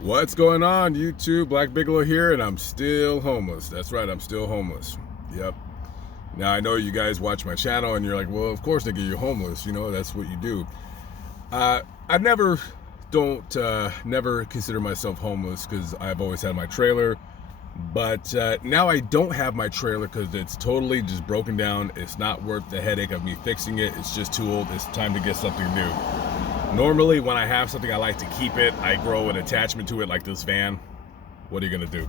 What's going on, YouTube? Black Bigelow here, and I'm still homeless. That's right, I'm still homeless. Yep. Now, I know you guys watch my channel, and you're like, well, of course, nigga, you're homeless. You know, that's what you do. I never consider myself homeless because I've always had my trailer. But now I don't have my trailer because it's totally just broken down. It's not worth the headache of me fixing it. It's just too old. It's time to get something new. Normally, when I have something, I like to keep it. I grow an attachment to it, like this van. What are you gonna do?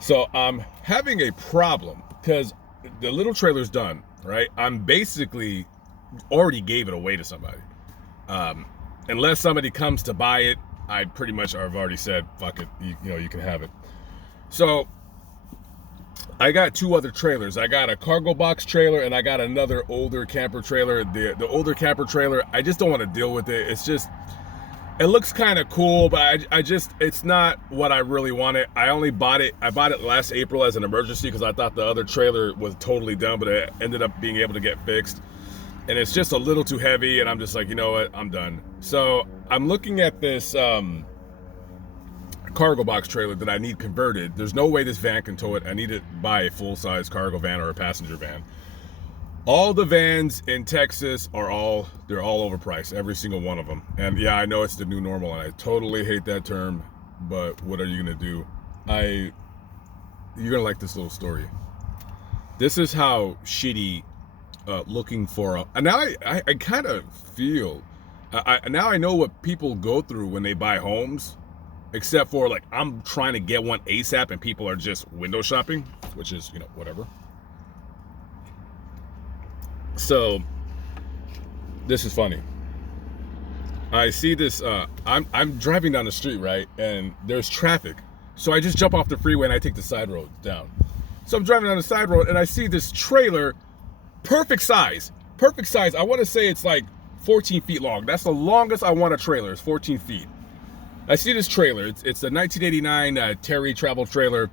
So I'm having a problem because the little trailer's done, right? I'm basically already gave it away to somebody. Unless somebody comes to buy it, I pretty much have already said, fuck it, you can have it. So I got two other trailers. I got a cargo box trailer and I got another older camper trailer. The older camper trailer, I just don't want to deal with it. It looks kind of cool, but it's not what I really wanted. I bought it last April as an emergency because I thought the other trailer was totally done, but it ended up being able to get fixed. And it's just a little too heavy, and I'm just like, you know what, I'm done. So I'm looking at this cargo box trailer that I need converted. There's no way this van can tow it. I need to buy a full-size cargo van or a passenger van. All the vans in Texas they're all overpriced, every single one of them. And yeah, I know it's the new normal, and I totally hate that term, but what are you gonna do? You're gonna like this little story. This is how shitty looking for and now I kind of feel now I know what people go through when they buy homes, except for like I'm trying to get one ASAP and people are just window shopping, which is, whatever. So this is funny. I see this I'm driving down the street, right, and there's traffic, so I just jump off the freeway and I take the side road down. So I'm driving down the side road and I see this trailer, perfect size. I want to say it's like 14 feet long. That's the longest I want a trailer, is 14 feet. I see this trailer. It's a 1989 Terry travel trailer.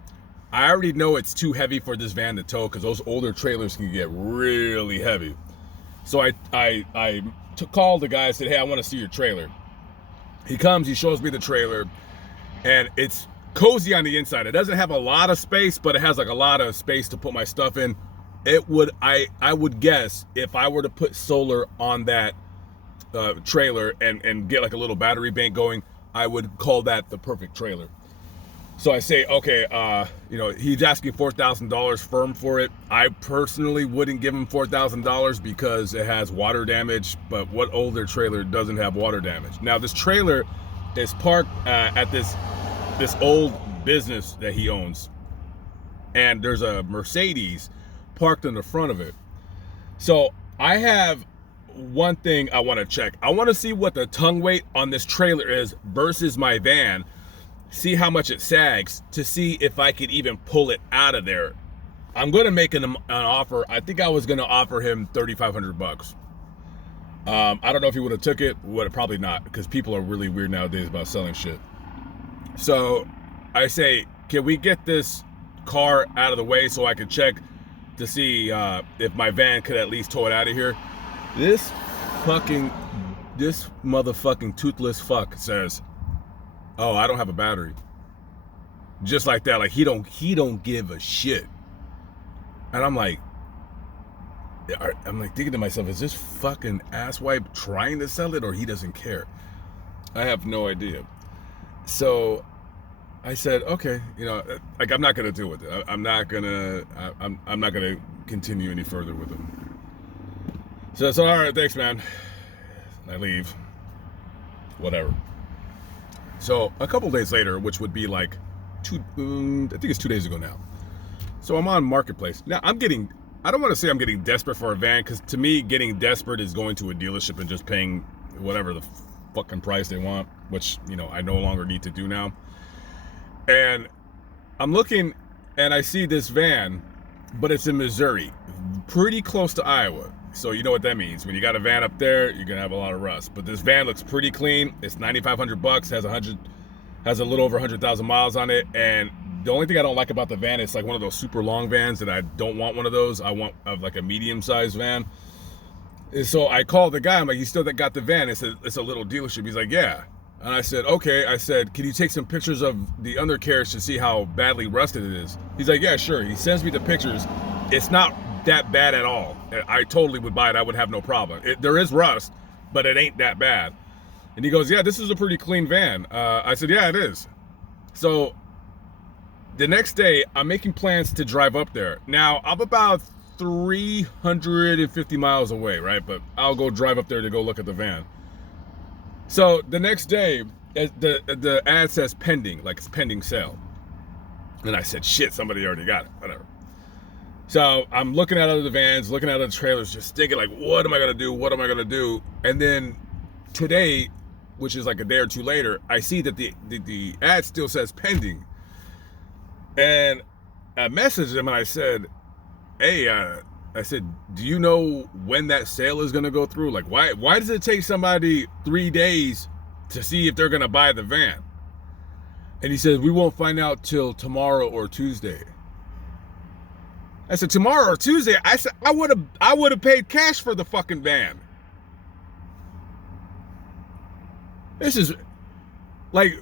I already know it's too heavy for this van to tow because those older trailers can get really heavy. So I called the guy and said, hey, I want to see your trailer. He comes, he shows me the trailer, and it's cozy on the inside. It doesn't have a lot of space, but it has like a lot of space to put my stuff in. I would guess if I were to put solar on that trailer and get like a little battery bank going, I would call that the perfect trailer. So I say, okay, he's asking $4,000 firm for it. I personally wouldn't give him $4,000 because it has water damage, but what older trailer doesn't have water damage? Now this trailer is parked at this old business that he owns, and there's a Mercedes parked in the front of it. So I have one thing I want to check. I want to see what the tongue weight on this trailer is versus my van, see how much it sags, to see if I could even pull it out of there. I'm going to make an offer. I think I was going to offer him $3,500. I don't know if he would have took it. Probably not, because people are really weird nowadays about selling shit. So I say, can we get this car out of the way so I can check to see if my van could at least tow it out of here? This motherfucking toothless fuck says, oh, I don't have a battery. Just like that. Like he don't give a shit. And I'm like thinking to myself, is this fucking asswipe trying to sell it, or he doesn't care? I have no idea. So I said, okay, like I'm not gonna deal with it. I'm not gonna continue any further with him. So I said, all right, thanks, man. I leave. Whatever. So a couple days later, which would be like I think it's 2 days ago now. So I'm on Marketplace. Now I don't want to say I'm getting desperate for a van, because to me, getting desperate is going to a dealership and just paying whatever the fucking price they want, which, I no longer need to do now. And I'm looking and I see this van, but it's in Missouri, pretty close to Iowa. So you know what that means. When you got a van up there, you're gonna have a lot of rust. But this van looks pretty clean. It's $9,500, has a little over 100,000 miles on it. And the only thing I don't like about the van, it's like one of those super long vans, that I don't want one of those. I want like a medium-sized van. And so I called the guy. I'm like, you still got the van? It's a little dealership. He's like, yeah. And I said, okay. I said, can you take some pictures of the undercarriage to see how badly rusted it is? He's like, yeah, sure. He sends me the pictures. It's not that bad at all. I totally would buy it. I would have no problem. There is rust, but it ain't that bad. And he goes, yeah, this is a pretty clean van. I said, yeah, it is. So the next day, I'm making plans to drive up there. Now, I'm about 350 miles away, right? But I'll go drive up there to go look at the van. So the next day, the ad says pending, like it's pending sale. And I said, shit, somebody already got it, whatever. So I'm looking at other vans, looking at other trailers, just thinking like, what am I gonna do? What am I gonna do? And then today, which is like a day or two later, I see that the ad still says pending. And I messaged him and I said, hey, I said, do you know when that sale is gonna go through? Like, why does it take somebody 3 days to see if they're gonna buy the van? And he says, we won't find out till tomorrow or Tuesday. I said, tomorrow or Tuesday? I said, I would have paid cash for the fucking van. This is like,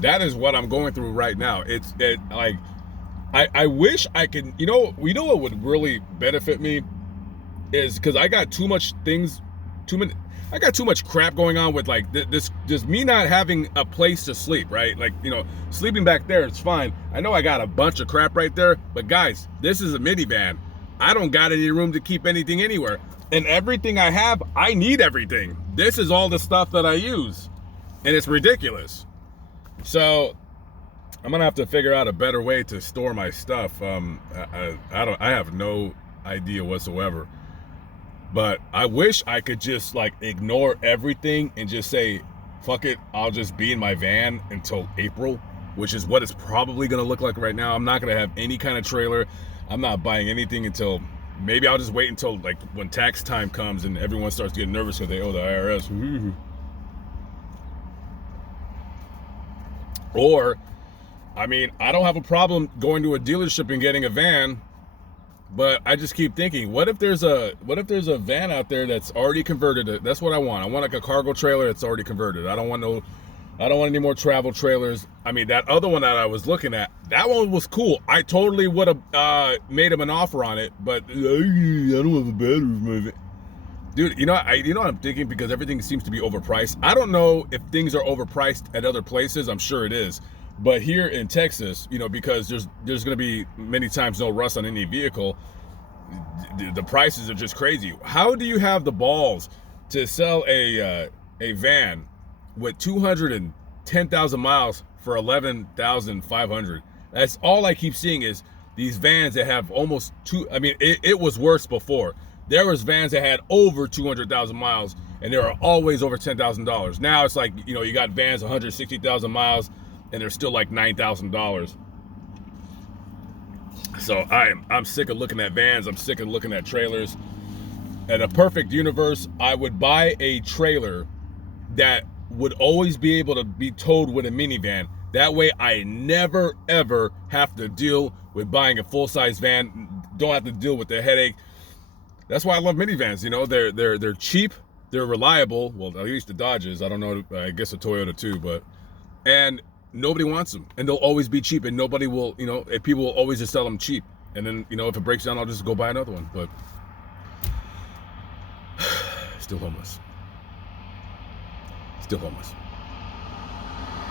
that is what I'm going through right now. Like, I wish I could, you know what would really benefit me is because I got too much crap going on with like this me not having a place to sleep, right? Like, sleeping back there, it's fine. I know I got a bunch of crap right there, but guys, this is a minivan. I don't got any room to keep anything anywhere. And everything I have, I need everything. This is all the stuff that I use. And it's ridiculous. So I'm gonna have to figure out a better way to store my stuff. I have no idea whatsoever. But I wish I could just like ignore everything and just say, fuck it, I'll just be in my van until April, which is what it's probably gonna look like right now. I'm not gonna have any kind of trailer. I'm not buying anything until, maybe I'll just wait until like when tax time comes and everyone starts getting nervous because they owe the IRS. Or, I mean, I don't have a problem going to a dealership and getting a van, but I just keep thinking, what if there's a van out there that's already converted? That's what I want. I want like a cargo trailer that's already converted. I don't want any more travel trailers. I mean, that other one that I was looking at, that one was cool. I totally would have made him an offer on it, but I don't have a battery for my. Dude, you know what I'm thinking, because everything seems to be overpriced. I don't know if things are overpriced at other places. I'm sure it is. But here in Texas, because there's going to be many times no rust on any vehicle, the prices are just crazy. How do you have the balls to sell a van with 210,000 miles for $11,500? That's all I keep seeing is these vans that have almost it was worse before. There was vans that had over 200,000 miles, and they were always over $10,000. Now it's like, you got vans 160,000 miles, and they're still like $9,000. So I'm sick of looking at vans. I'm sick of looking at trailers. In a perfect universe, I would buy a trailer that would always be able to be towed with a minivan. That way I never, ever have to deal with buying a full-size van. Don't have to deal with the headache. That's why I love minivans. They're cheap, they're reliable. Well, at least the Dodges. I don't know. I guess a Toyota too, and nobody wants them, and they'll always be cheap, and nobody will. People will always just sell them cheap, and then if it breaks down, I'll just go buy another one. But still homeless. Still homeless.